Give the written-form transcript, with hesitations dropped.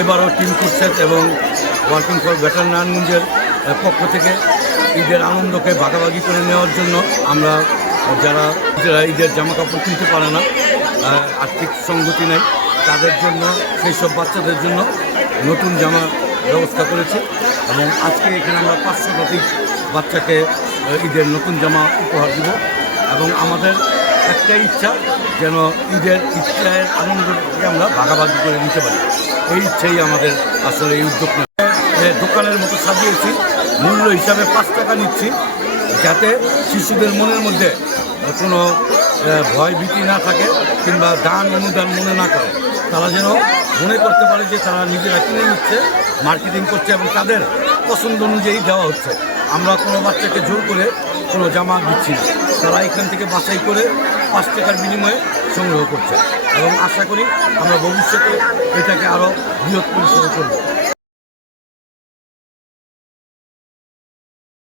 এবারও টিম কুরশেদ এবং working for better নারায়ণগঞ্জের পক্ষ থেকে ঈদের আনন্দকে ভাগাভাগি করে নেওয়ার জন্য আমরা যারা ঈদের জামা কাপড় কিনতে পারে না, আর্থিক সঙ্গতি নেই, তাদের জন্য সেই সব বাচ্চাদের জন্য নতুন জামা ব্যবস্থা করেছি। এবং আজকে এখানে আমরা 500 শতাধিক বাচ্চাকে ঈদের নতুন জামা উপহার দেব। এবং আমাদের একটাই ইচ্ছা, যেন ঈদের ইচ্ছার আনন্দকে আমরা ভাগাভাগি করে নিতে পারি। এই ইচ্ছাই আমাদের আসলে এই উদ্যোগ দোকানের মতো সাজিয়েছি। মূল্য হিসাবে 5 টাকা নিচ্ছি, যাতে শিশুদের মনের মধ্যে কোনো ভয় ভীতি না থাকে কিংবা দান অনুদান মনে না করে। তারা যেন মনে করতে পারে যে তারা নিজেরা কিনে নিচ্ছে, মার্কেটিং করছে এবং তাদের পছন্দ অনুযায়ী দেওয়া হচ্ছে। আমরা কোনো বাচ্চাকে জোর করে কোনো জামা দিচ্ছি না, তারা এখান থেকে বাছাই করে 5 টাকার বিনিময়ে সংগ্রহ করছে। এবং আশা করি আমরা ভবিষ্যতে এটাকে আরও বৃহৎ পরিসরে করব।